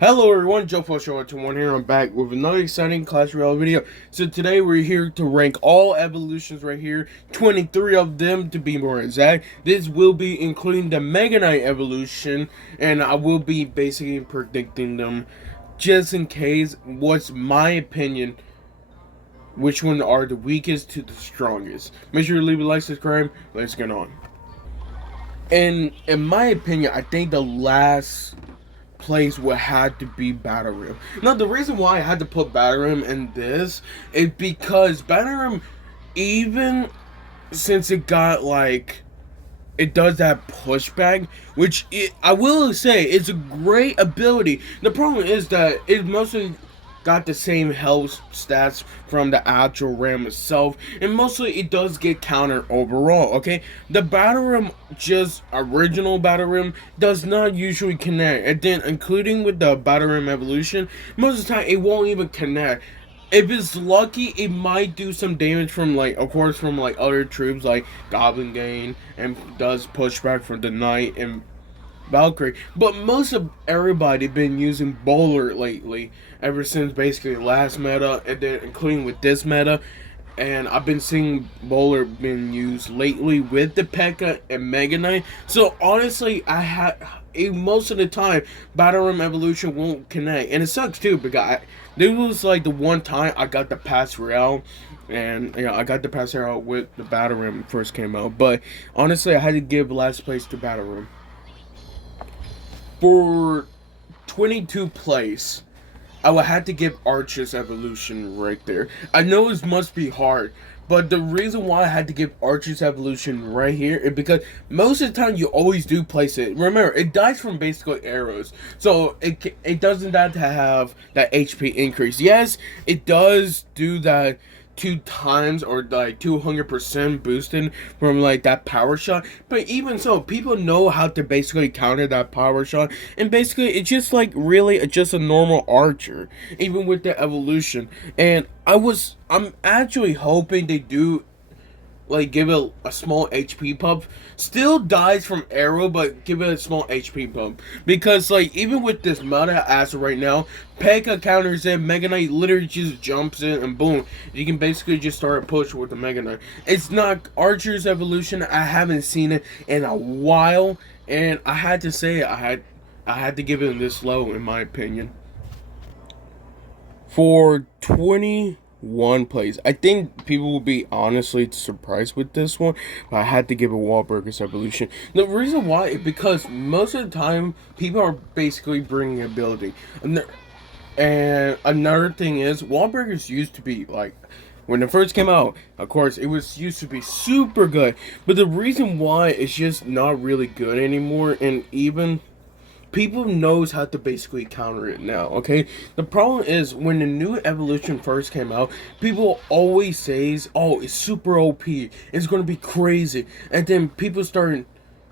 Hello everyone, Joe Show 1 here. I'm back with another exciting Clash Royale video. So today we're here to rank all evolutions right here, 23 of them to be more exact. This will be including the Mega Knight evolution, and I will be basically predicting them just in case. What's my opinion, which one are the weakest to the strongest. Make sure to leave a like, subscribe, let's get on. And in my opinion, I think the last place would have to be Battle Rim. Now, the reason why I had to put Battle Rim in this is because Battle Rim, even since it got like it does that pushback, which I will say it's a great ability. The problem is that it mostly got the same health stats from the actual ram itself, and mostly it does get countered overall. Okay, the battle rim, just original battle rim, does not usually connect, and then including with the battle rim evolution, most of the time it won't even connect. If it's lucky, it might do some damage from, like, of course, from like other troops like Goblin Gain, and does pushback from the Knight and Valkyrie. But most of everybody been using Bowler lately, ever since basically last meta, and then including with this meta. And I've been seeing Bowler being used lately with the P.E.K.K.A. and Mega Knight. So honestly, most of the time Battle Rim Evolution won't connect, and it sucks too because this was like the one time I got the Pass Royale, and I got the Pass Royale with the Battle Rim first came out. But honestly, I had to give last place to Battle Rim. For 22 place, I would have to give Archer's Evolution right there. I know it must be hard, but the reason why I had to give Archer's Evolution right here is because most of the time you always do place it. Remember, it dies from basically arrows, so it doesn't have to have that HP increase. Yes, it does do that 2 times or like 200% boosted from like that power shot, but even so, people know how to basically counter that power shot, and basically it's just like really just a normal archer even with the evolution. And I'm actually hoping they do like give it a small HP pump. Still dies from arrow, but give it a small HP pump. Because like even with this meta as of right now, P.E.K.K.A. counters in, Mega Knight literally just jumps in and boom. You can basically just start a push with the Mega Knight. It's not Archer's evolution. I haven't seen it in a while. And I had to say it, I had to give it this low in my opinion. For 21 plays, I think people will be honestly surprised with this one, but I had to give it Wahlburgers Evolution. The reason why is because most of the time people are basically bringing ability. And another thing is, Wahlburgers used to be like, when it first came out, of course, it was used to be super good. But the reason why it's just not really good anymore, and even people knows how to basically counter it now. Okay, the problem is when the new evolution first came out, people always says, oh, it's super OP, it's gonna be crazy, and then people started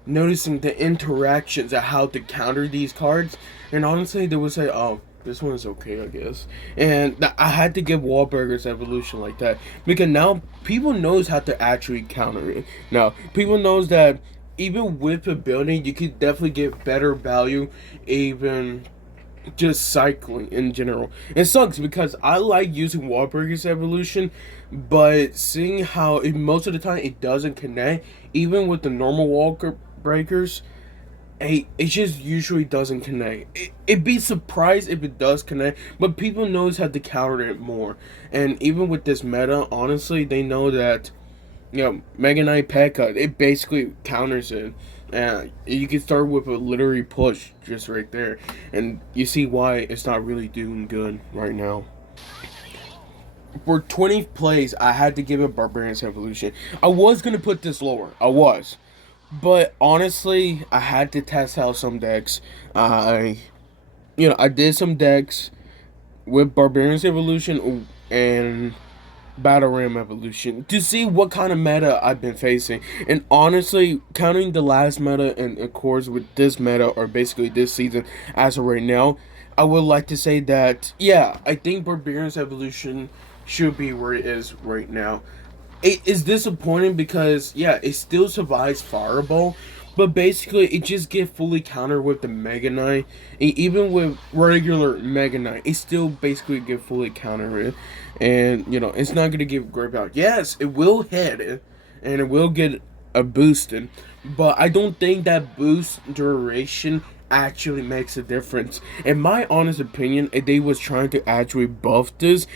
noticing the interactions of how to counter these cards, and honestly they would say, oh, this one is okay, I guess. And I had to give Wahlburgers evolution like that because now people knows how to actually counter it. Now people knows that even with a building, you could definitely get better value, even just cycling in general. It sucks because I like using Wahlburgers evolution, but seeing how most of the time it doesn't connect, even with the normal Walker breakers, it just usually doesn't connect. It'd be surprised if it does connect, but people knows how to counter it more. And even with this meta, honestly, they know that Mega Knight P.E.K.K.A. it basically counters it. And you can start with a literary push just right there, and you see why it's not really doing good right now. For 20 plays, I had to give it Barbarian's Evolution. I was gonna put this lower, but honestly, I had to test out some decks. I did some decks with Barbarian's Evolution and Battle Ram Evolution to see what kind of meta I've been facing. And honestly, counting the last meta and of course with this meta, or basically this season as of right now, I would like to say that yeah, I think Barbarian's Evolution should be where it is right now. It is disappointing because yeah, it still survives Fireball, But basically, it just get fully countered with the Mega Knight. And even with regular Mega Knight, it still basically get fully countered. And, you know, it's not going to give great value. Yes, it will hit it, and it will get a boosted. But I don't think that boost duration actually makes a difference. In my honest opinion, if they was trying to actually buff this,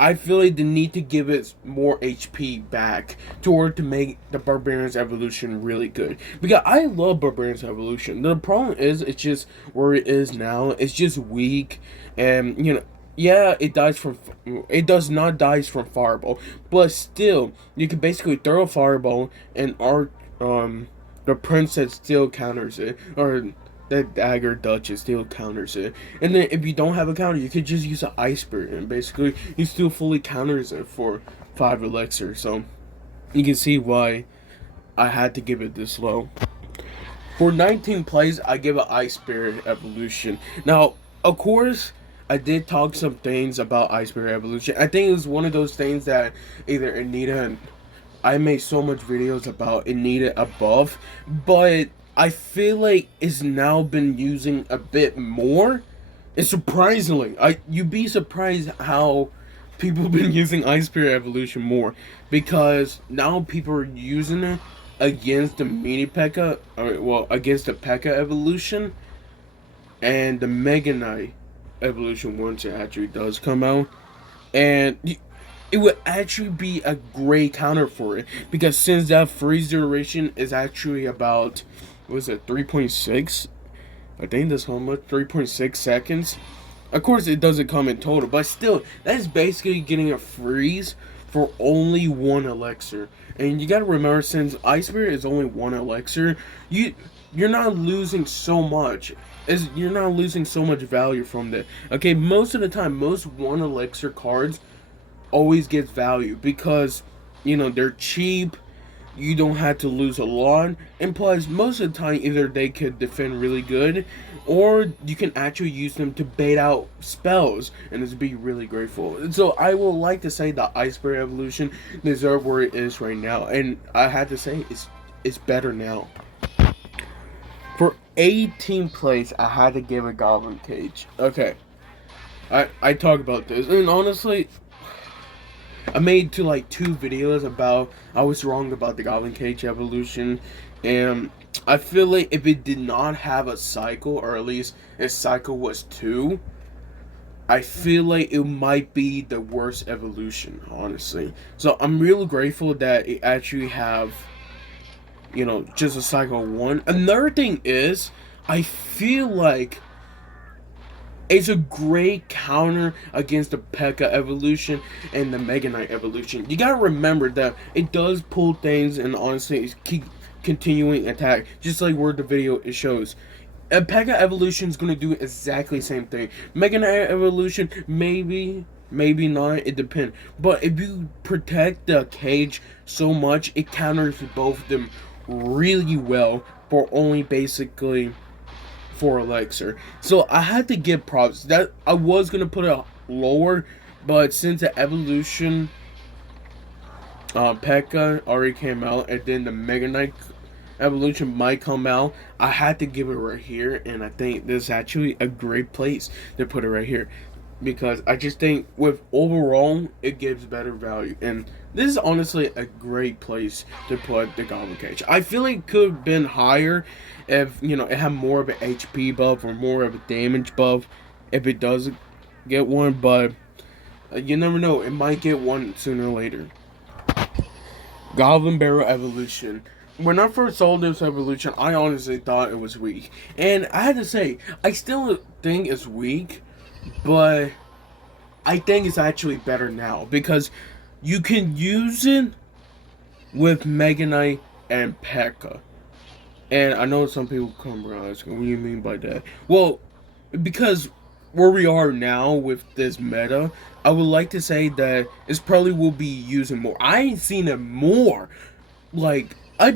I feel like they need to give it more HP back to order to make the Barbarian's Evolution really good. Because I love Barbarian's Evolution. The problem is, it's just where it is now. It's just weak, and you know, yeah, it does not die from Fireball, but still, you can basically throw a Fireball and the Princess still counters it, or that Dagger Duchess still counters it. And then if you don't have a counter, you could just use an Ice Spirit, and basically he still fully counters it for 5 elixir. So you can see why I had to give it this low. For 19 plays, I give an Ice Spirit Evolution. Now, of course, I did talk some things about Ice Spirit Evolution. I think it was one of those things that either Anita and I made so much videos about it needed a buff, but I feel like it's now been using a bit more. And surprisingly, you'd be surprised how people have been using Ice Spirit Evolution more, because now people are using it against the Mini P.E.K.K.A. Well, against the P.E.K.K.A. Evolution and the Mega Knight Evolution once it actually does come out, and it would actually be a great counter for it, because since that freeze duration is actually about, what was it, 3.6? I think that's how much, 3.6 seconds. Of course, it doesn't come in total, but still, that's basically getting a freeze for only 1 elixir. And you gotta remember, since Ice Spirit is only 1 elixir, you're not losing so much. You're not losing so much value from that. Okay, most of the time, most 1 elixir cards always gets value, because you know they're cheap, you don't have to lose a lot, and plus most of the time either they could defend really good, or you can actually use them to bait out spells, and it's be really grateful. So I would like to say that Ice Spirit Evolution deserves where it is right now, and I had to say it's better now. For 18 plays, I had to give a Goblin Cage. Okay, I talk about this, and honestly, I made like 2 videos about I was wrong about the Goblin Cage Evolution, and I feel like if it did not have a cycle, or at least its cycle was 2, I feel like it might be the worst evolution, honestly. So I'm real grateful that it actually have, you know, just a cycle 1. Another thing is, I feel like it's a great counter against the P.E.K.K.A. Evolution and the Mega Knight Evolution. You gotta remember that it does pull things, and honestly, it's keep continuing attack, just like where the video it shows. A P.E.K.K.A. Evolution is gonna do exactly the same thing. Mega Knight Evolution, maybe not, it depends. But if you protect the cage so much, it counters both of them really well for only basically 4 elixir. So I had to give props. That I was gonna put it lower, but since the evolution P.E.K.K.A. already came out, and then the Mega Knight Evolution might come out, I had to give it right here, and I think this is actually a great place to put it right here, because I just think with overall it gives better value, and this is honestly a great place to put the Goblin Cage. I feel like it could have been higher if, you know, it had more of an HP buff or more of a damage buff if it does get one, but you never know, it might get one sooner or later. Goblin Barrel Evolution. When I first saw this evolution, I honestly thought it was weak, and I had to say, I still think it's weak, but I think it's actually better now, because you can use it with Mega Knight and P.E.K.K.A. And I know some people come around asking, what do you mean by that? Well, because where we are now with this meta, I would like to say that it's probably will be using more. I ain't seen it more. Like, I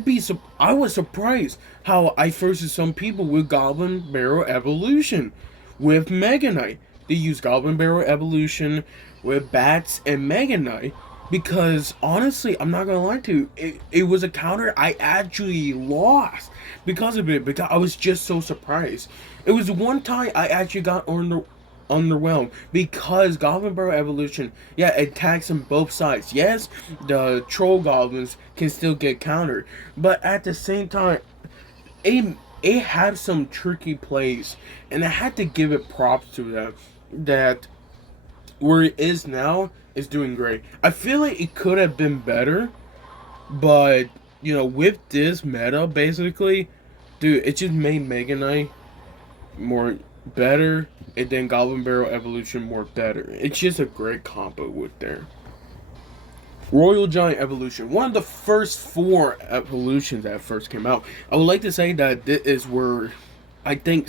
was surprised how I first saw some people with Goblin Barrel Evolution with Mega Knight. They use Goblin Barrel Evolution with Bats and Mega Knight, because honestly, I'm not gonna lie to you, it was a counter I actually lost because of it, because I was just so surprised. It was one time I actually got underwhelmed because Goblin Burrow Evolution, yeah, it attacks on both sides. Yes, the troll goblins can still get countered, but at the same time, it had some tricky plays, and I had to give it props to them that where it is now is doing great. I feel like it could have been better, but with this meta, basically, dude, it just made Mega Knight more better, and then Goblin Barrel Evolution more better. It's just a great combo with there. Royal Giant Evolution, one of the first four evolutions that first came out. I would like to say that this is where I think,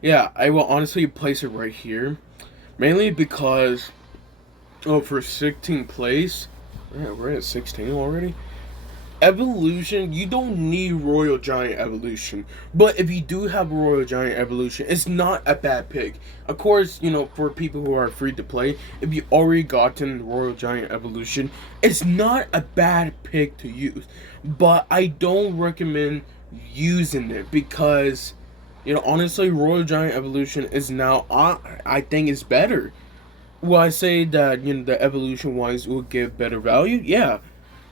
yeah, I will honestly place it right here, mainly because for 16th place, yeah, we're at 16 already. Evolution, you don't need Royal Giant Evolution, but if you do have Royal Giant Evolution, it's not a bad pick. Of course, for people who are free to play, if you already gotten Royal Giant Evolution, it's not a bad pick to use, but I don't recommend using it because honestly, Royal Giant Evolution is now, I think it's better. Will I say that the evolution wise will give better value? Yeah,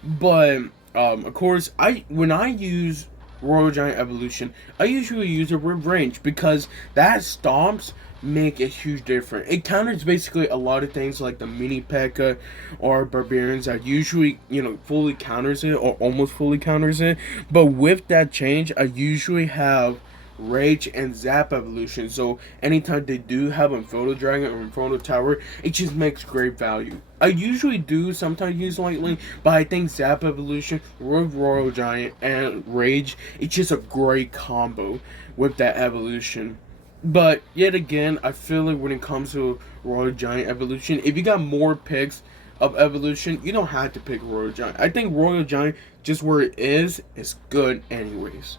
but of course, when I use Royal Giant Evolution, I usually use it with range because that stomps make a huge difference. It counters basically a lot of things like the mini P.E.K.K.A. or Barbarians that usually fully counters it or almost fully counters it. But with that change, I usually have Rage and Zap Evolution. So anytime they do have a Photo Dragon or Photo Tower, it just makes great value. I usually do sometimes use Lightning, but I think Zap Evolution, Royal Giant, and Rage, it's just a great combo with that evolution. But yet again, I feel like when it comes to Royal Giant Evolution, if you got more picks of evolution, you don't have to pick Royal Giant. I think Royal Giant, just where it is good anyways.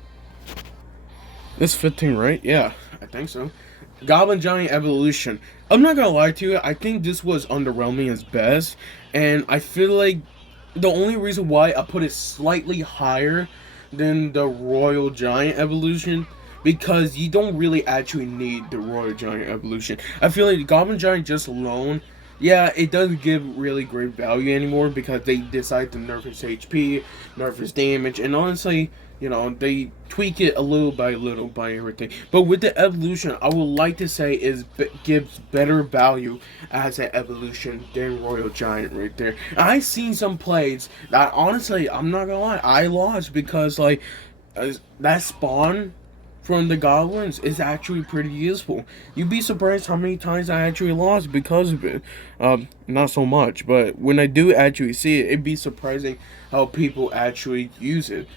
This 15, right? Yeah, I think so. Goblin Giant Evolution. I'm not gonna lie to you, I think this was underwhelming as best, and I feel like the only reason why I put it slightly higher than the Royal Giant Evolution, because you don't really actually need the Royal Giant Evolution. I feel like Goblin Giant just alone, yeah, it doesn't give really great value anymore because they decide to nerf its HP, nerf its damage, and honestly, they tweak it a little by everything. But with the evolution, I would like to say gives better value as an evolution than Royal Giant right there. I seen some plays that honestly, I'm not gonna lie, I lost because like that spawn from the goblins is actually pretty useful. You'd be surprised how many times I actually lost because of it. Not so much, but when I do actually see it, it'd be surprising how people actually use it.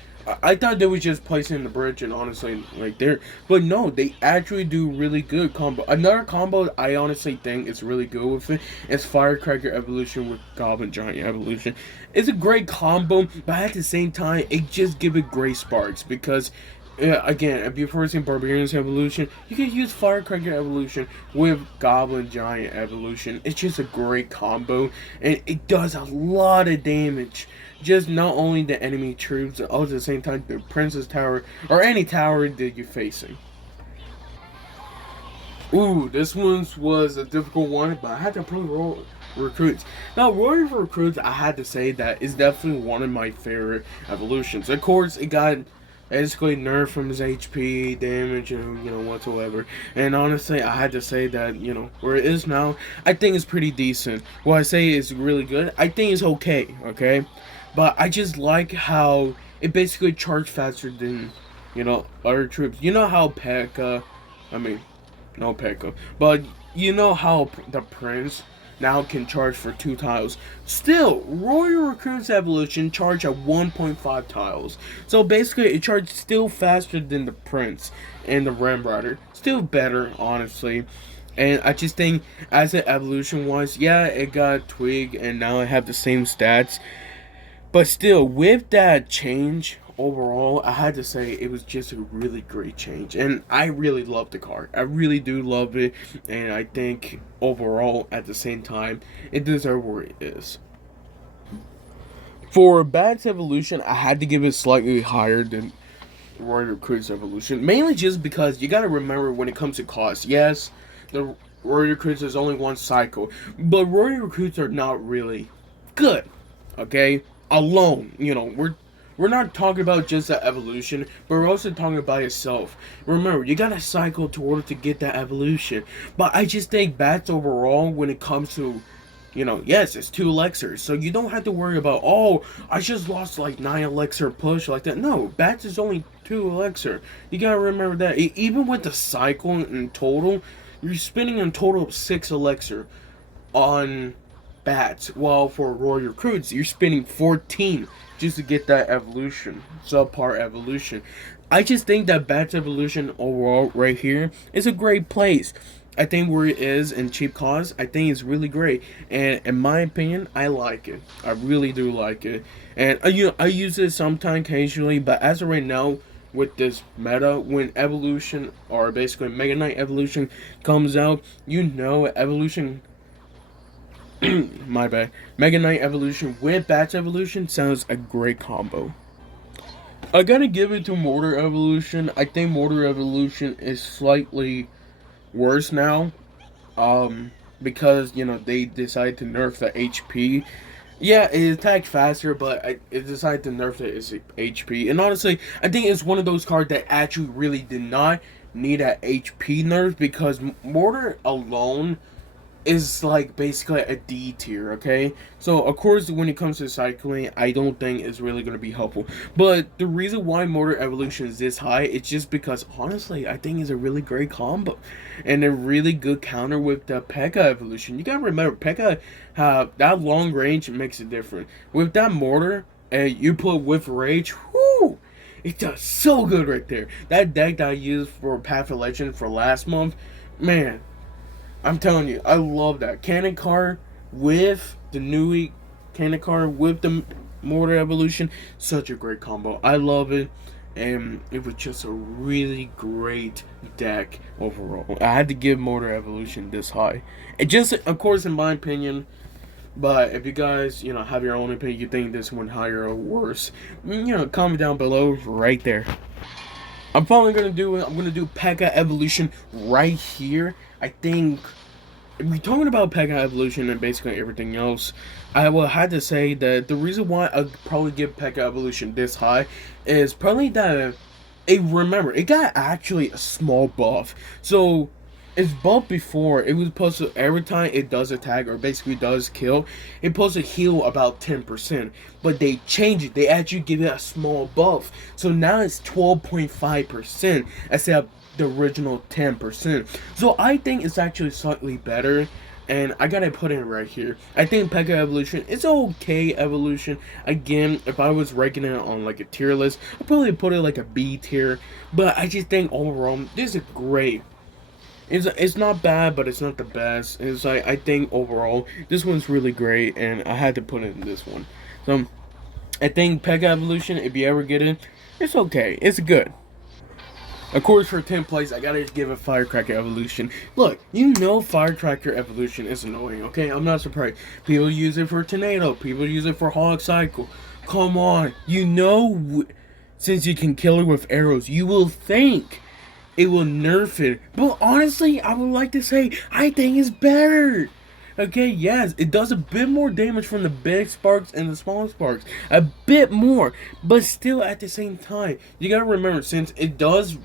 I thought they was just placing the bridge and honestly right there, but no, they actually do really good combo. Another combo I honestly think is really good with it is Firecracker Evolution with Goblin Giant Evolution. It's a great combo, but at the same time, it just give it great sparks because again, if you're forcing Barbarians Evolution, you can use Firecracker Evolution with Goblin Giant Evolution. It's just a great combo, and it does a lot of damage. Just not only the enemy troops, but also at the same time the Princess Tower, or any tower that you're facing. Ooh, this one was a difficult one, but I had to prove Royal Recruits. Now, Royal Recruits, I had to say that is definitely one of my favorite evolutions. Of course, it got basically nerfed from his HP, damage, and whatsoever. And honestly, I had to say that where it is now, I think it's pretty decent. Well, I say it's really good. I think it's okay, okay, but I just like how it basically charged faster than other troops. You know how P.E.K.K.A. I mean, no P.E.K.K.A. But you know how the Prince now can charge for 2 tiles. Still, Royal Recruits Evolution charge at 1.5 tiles. So basically, it charged still faster than the Prince and the Ramrider. Still better, honestly. And I just think, as an evolution wise, yeah, it got tweaked and now I have the same stats. But still, with that change, overall, I had to say it was just a really great change. And I really love the card. I really do love it. And I think overall, at the same time, it deserves where it is. For Bat's evolution, I had to give it slightly higher than Royal Recruit's evolution, mainly just because you gotta remember when it comes to cost. Yes, the Royal Recruits is only one cycle, but Royal Recruits are not really good. Okay, alone, we're not talking about just that evolution, but we're also talking about itself. Remember, you gotta cycle to order to get that evolution. But I just think bats overall, when it comes to, yes, it's 2 elixirs, so you don't have to worry about, oh, I just lost like 9 elixir push like that. No, bats is only 2 elixir. You gotta remember that. Even with the cycle in total, you're spending a total of 6 elixir on bats, while for Royal Recruits, you're spending 14 just to get that evolution, subpar evolution. I just think that bats evolution overall right here is a great place. I think where it is in cheap cost, I think it's really great, and in my opinion, I like it. I really do like it, and I use it sometimes occasionally, but as of right now, with this meta, when evolution or basically Mega Knight evolution comes out, evolution my bad. Mega Knight evolution with Bats evolution sounds a great combo. I gotta give it to Mortar evolution. I think Mortar evolution is slightly worse now. Because they decided to nerf the HP. Yeah, it attacked faster, but it decided to nerf its HP. And honestly, I think it's one of those cards that actually really did not need a HP nerf, because Mortar alone is like basically a D tier, okay? So of course when it comes to cycling, I don't think it's really gonna be helpful. But the reason why Mortar Evolution is this high, it's just because honestly I think it's a really great combo. And a really good counter with the P.E.K.K.A evolution. You gotta remember P.E.K.K.A that long range makes it different. With that Mortar and you put with Rage, whoo! It does so good right there. That deck that I used for Path of Legend for last month, man, I'm telling you, I love that. Cannon Car with the new Cannon Car with the Mortar Evolution. Such a great combo. I love it. And it was just a really great deck overall. I had to give Mortar Evolution this high. It just, of course, in my opinion. But if you guys, have your own opinion, you think this one higher or worse, comment down below right there. I'm probably gonna do it. I'm gonna do P.E.K.K.A evolution right here. I think if we're talking about P.E.K.K.A evolution and basically everything else, I will have to say that the reason why I'd probably give P.E.K.K.A evolution this high is probably that remember, it got actually a small buff. So it's buffed before. It was supposed to, every time it does attack or basically does kill, it's supposed to heal about 10%. But they change it. They actually give it a small buff. So now it's 12.5% instead of the original 10%. So I think it's actually slightly better. And I gotta put it right here. I think P.E.K.K.A evolution is okay evolution. Again, if I was ranking it on like a tier list, I'd probably put it like a B tier. But I just think overall, this is great. It's not bad, but it's not the best. It's like, I think overall this one's really great, and I had to put it in this one. So I think P.E.K.K.A evolution, if you ever get it, it's okay. It's good. Of course, for 10th place, I gotta give it Firecracker Evolution. Look, Firecracker Evolution is annoying, okay? I'm not surprised. People use it for Tornado. People use it for Hog Cycle. Come on. Since you can kill it with arrows, you will think it will nerf it. But honestly, I would like to say, I think it's better. Okay, yes, it does a bit more damage from the big sparks and the small sparks. A bit more. But still, at the same time, you gotta remember, since it does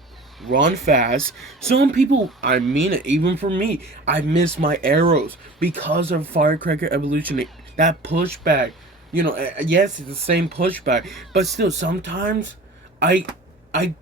run fast, some people, I mean it, even for me, I miss my arrows because of Firecracker Evolution. That pushback, yes, it's the same pushback, but still, sometimes I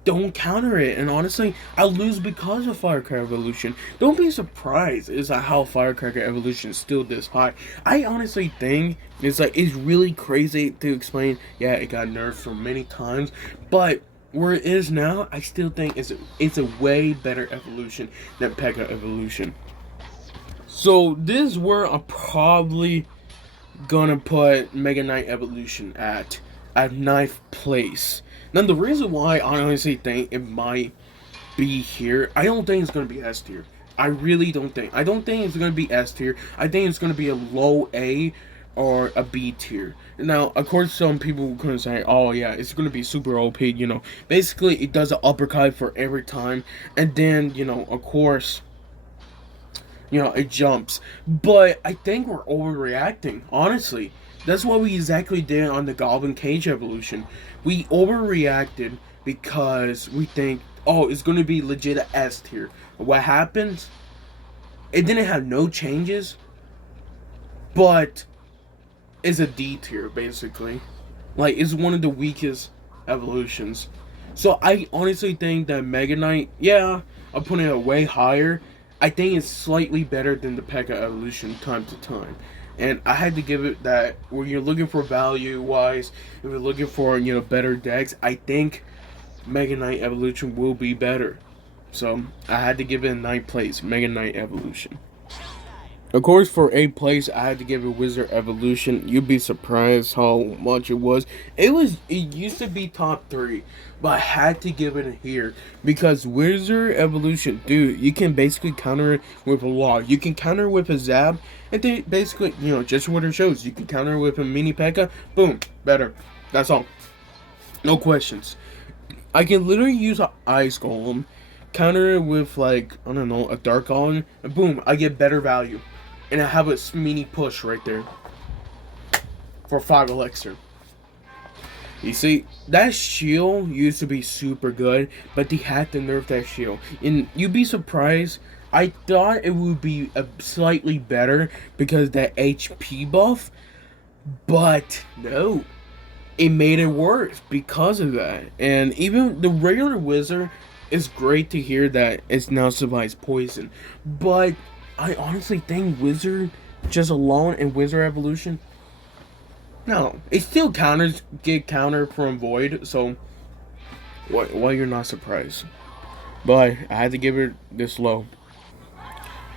don't counter it, and honestly, I lose because of Firecracker Evolution. Don't be surprised as to how Firecracker Evolution is still this high. I honestly think it's really crazy to explain. Yeah, it got nerfed so many times, but where it is now, I still think it's a way better evolution than P.E.K.K.A evolution. So this is where I'm probably gonna put Mega Knight evolution at 9th place. Now the reason why I honestly think it might be here, I don't think it's gonna be S tier. I really don't think. I don't think it's gonna be S tier. I think it's gonna be a low A, or a B tier. Now, of course, some people could say, "Oh yeah, it's gonna be super OP." Basically, it does an uppercut for every time, and then of course, it jumps. But I think we're overreacting. Honestly, that's what we exactly did on the Goblin Cage evolution. We overreacted because we think, "Oh, it's gonna be legit a S tier." What happens? It didn't have no changes, but is a D tier basically. Like it's one of the weakest evolutions. So I honestly think that Mega Knight, yeah, I'm putting it way higher. I think it's slightly better than the P.E.K.K.A evolution time to time. And I had to give it that when you're looking for value wise, if you're looking for better decks, I think Mega Knight evolution will be better. So I had to give it a 9th place, Mega Knight evolution. Of course, for 8th place, I had to give it Wizard Evolution. You'd be surprised how much it was. It used to be top 3, but I had to give it here because Wizard Evolution, dude, you can basically counter it with a lot. You can counter it with a Zap, and then basically, just what it shows. You can counter it with a mini P.E.K.K.A. Boom, better. That's all. No questions. I can literally use an Ice Golem, counter it with like I don't know a Dark Golem, and boom, I get better value. And I have a mini push right there for 5 elixir. You see, that shield used to be super good, but they had to nerf that shield. And you'd be surprised, I thought it would be a slightly better because that HP buff, but no. It made it worse because of that. And even the regular wizard is great to hear that it's now survives poison. But I honestly think Wizard just alone and Wizard Evolution, no, it still get countered from Void. So why you're not surprised? But I had to give it this low.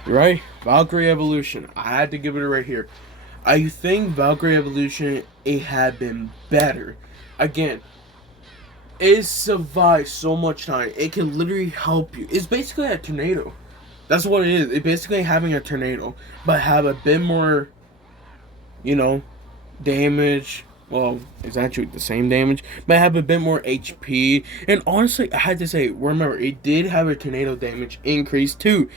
Right, Valkyrie Evolution. I had to give it right here. I think Valkyrie Evolution it had been better. Again, it survived so much time. It can literally help you. It's basically a tornado. That's what it is. It's basically having a tornado, but have a bit more, damage. Well, it's actually the same damage, but have a bit more HP. And honestly, I had to say, remember, it did have a tornado damage increase too.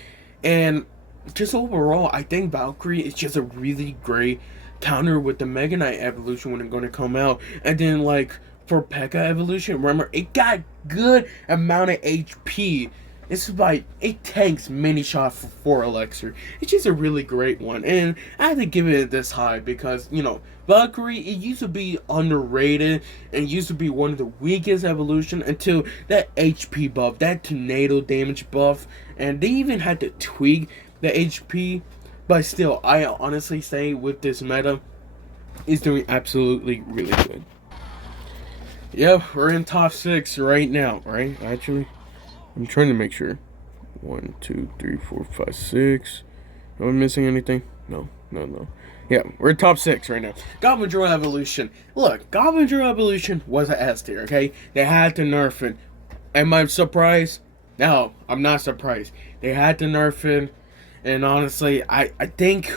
And just overall, I think Valkyrie is just a really great counter with the Mega Knight evolution when it's going to come out. And then, like, for P.E.K.K.A evolution, remember, it got good amount of HP. It's like, it tanks many shots for 4 elixir. It's just a really great one. And I had to give it this high because, Valkyrie, it used to be underrated and used to be one of the weakest evolution until that HP buff, that tornado damage buff. And they even had to tweak the HP. But still, I honestly say with this meta, it's doing absolutely really good. Yeah, we're in top 6 right now, right? Actually. I'm trying to make sure. 1, 2, 3, 4, 5, 6. Am I missing anything? No. Yeah, we're top 6 right now. Goblin Drill Evolution. Look, Goblin Drill Evolution was a S tier, okay? They had to nerf it. Am I surprised? No, I'm not surprised. They had to nerf it. And honestly, I think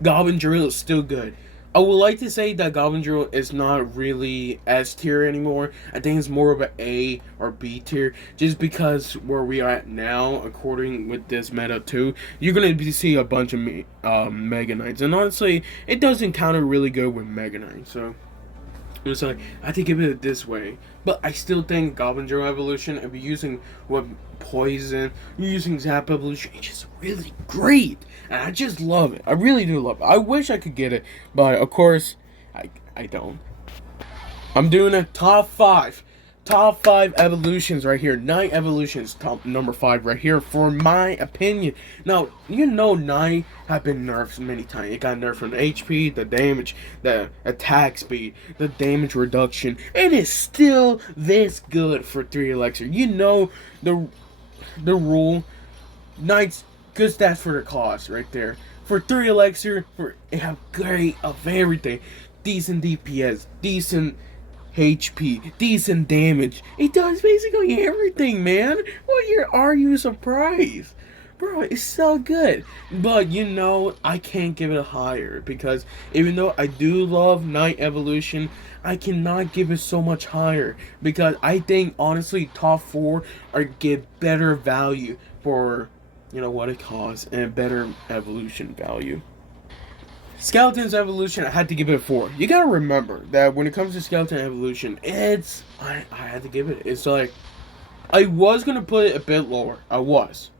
Goblin Drill is still good. I would like to say that Goblin Drill is not really S tier anymore. I think it's more of an A or B tier. Just because where we are at now, according with this meta too, you're going to see a bunch of Mega Knights. And honestly, it doesn't counter really good with Mega Knight. So, it's like, I have to give it this way. But I still think Goblin Drill Evolution, if you're using Poison, you're using Zap Evolution, it's just really great. And I just love it. I really do love it. I wish I could get it. But, of course, I don't. I'm doing a top 5. Top 5 evolutions right here. Knight evolutions, top number 5 right here, for my opinion. Now, Knight have been nerfed many times. It got nerfed from the HP, the damage, the attack speed, the damage reduction. It is still this good for 3 elixir. The rule. Knight's good stats for the claws right there. For 3 elixir, it have great of everything. Decent DPS, decent HP, decent damage. It does basically everything, man. Are you surprised? Bro, it's so good. But you know, I can't give it higher because even though I do love Night Evolution, I cannot give it so much higher because I think honestly top four are get better value for what it costs and better evolution value. Skeleton's evolution, I had to give it a 4. You gotta remember that when it comes to skeleton evolution, I had to give it. It's like I was gonna put it a bit lower. I was.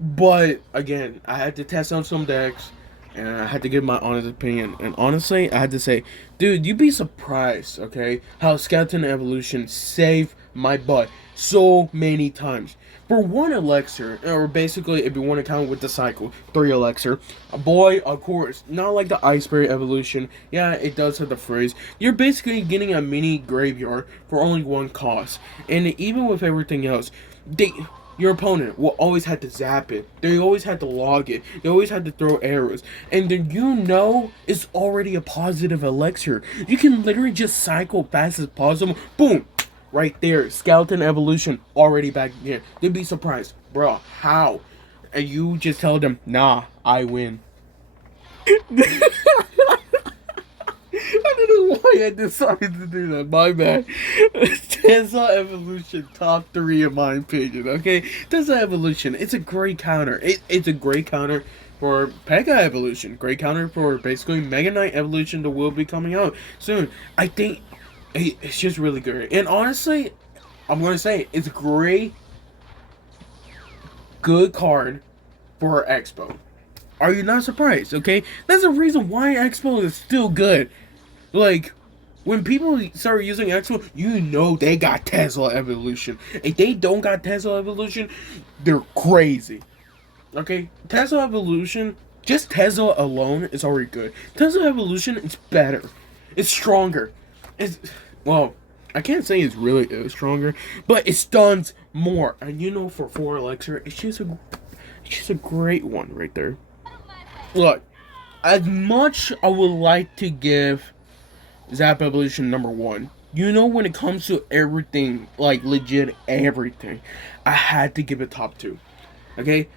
But again, I had to test out some decks, and I had to give my honest opinion. And honestly, I had to say, dude, you'd be surprised, okay, how Skeleton Evolution saved my butt so many times. For one elixir, or basically, if you want to count with the cycle, 3 elixir, a boy, of course, not like the Iceberry Evolution. Yeah, it does have the freeze. You're basically getting a mini graveyard for only 1 cost. And even with everything else, your opponent will always have to zap it. They always had to log it. They always had to throw arrows. And then it's already a positive elixir. You can literally just cycle fast as possible. Boom! Right there. Skeleton Evolution already back there. They'd be surprised. Bro, how? And you just tell them, nah, I win. I don't know why I decided to do that. My bad. Tesla Evolution top 3 in my opinion. Okay, Tesla Evolution. It's a great counter. It's a great counter for Pega Evolution. Great counter for basically Mega Knight Evolution that will be coming out soon. I think it's just really good. And honestly, I'm gonna say it's a great, good card for Expo. Are you not surprised? Okay, that's the reason why Expo is still good. Like, when people start using Expo, you know they got Tesla Evolution. If they don't got Tesla Evolution, they're crazy. Okay? Tesla Evolution, just Tesla alone is already good. Tesla Evolution is better. It's stronger. Well, I can't say it's really stronger, but it stuns more. And for 4 elixir, it's just a great one right there. Look, as much I would like to give Zap Evolution number 1. When it comes to everything, like legit everything, I had to give it top 2. Okay?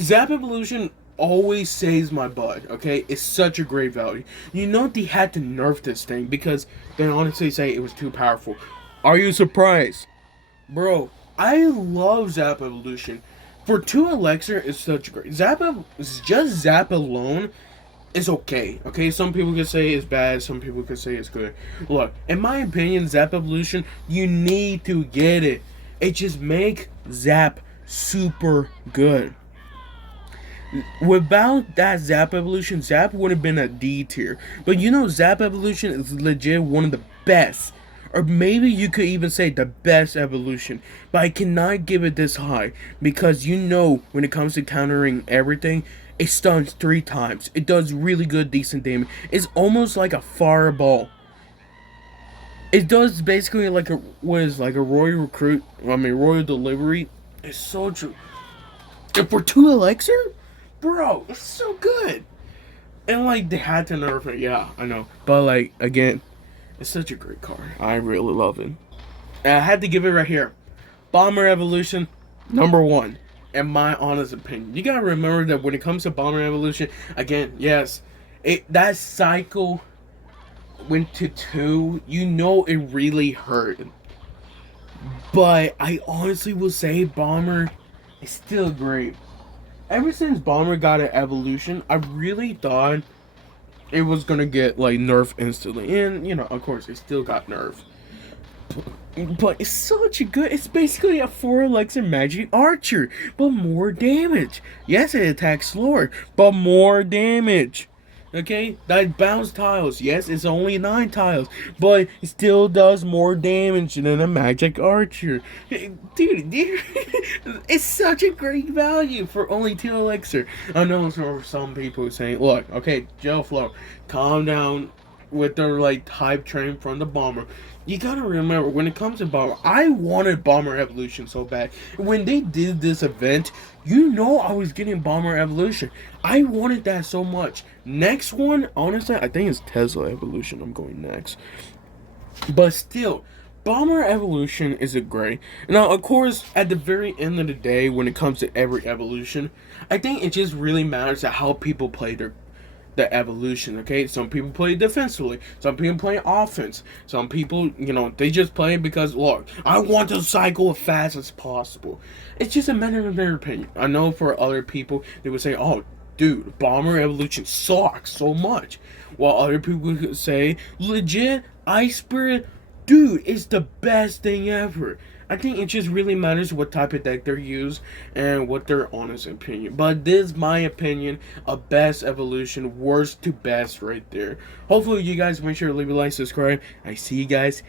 Zap Evolution always saves my butt, okay? It's such a great value. They had to nerf this thing because they honestly say it was too powerful. Are you surprised? Bro, I love Zap Evolution. For 2 elixir, it's such a great. Just Zap alone is okay. Okay, some people could say it's bad, some people could say it's good. Look, in my opinion, Zap Evolution, you need to get it. It just make Zap super good. Without that Zap Evolution, Zap would have been a D tier. But Zap Evolution is legit one of the best. Or maybe you could even say the best evolution. But I cannot give it this high. Because when it comes to countering everything, it stuns 3 times. It does really good, decent damage. It's almost like a fireball. It does basically like a royal recruit. Royal delivery. It's so true. And for 2 elixir? Bro, it's so good. And they had to nerf it. Yeah, I know. But again, it's such a great card. I really love it. And I had to give it right here. Bomber Evolution, number 1. In my honest opinion. You gotta remember that when it comes to Bomber Evolution, again, yes, that cycle went to 2. It really hurt. But I honestly will say Bomber is still great. Ever since Bomber got an evolution, I really thought it was gonna get nerfed instantly. And of course it still got nerfed. But it's such a good. It's basically a 4 elixir magic archer, but more damage. Yes, it attacks slower, but more damage. Okay, that bounce tiles. Yes, it's only 9 tiles, but it still does more damage than a magic archer. Dude, it's such a great value for only 2 elixir. I know for some people saying, look, okay, Gel Flow, calm down with the hype train from the Bomber. You gotta remember, when it comes to Bomber, I wanted Bomber Evolution so bad. When they did this event, I was getting Bomber Evolution. I wanted that so much. Next one, honestly, I think it's Tesla Evolution I'm going next. But still, Bomber evolution is a great. Now, of course, at the very end of the day, when it comes to every evolution, I think it just really matters at how people play the evolution. Okay, some people play defensively, some people play offense, some people, they just play because, look, I want to cycle as fast as possible. It's just a matter of their opinion. I know for other people, they would say, oh, dude, Bomber evolution sucks so much, while other people could say, legit, Ice Spirit, dude, it's the best thing ever. I think it just really matters what type of deck they use and what their honest opinion. But this is my opinion, a best evolution, worst to best right there. Hopefully you guys make sure to leave a like, subscribe. I see you guys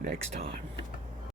next time.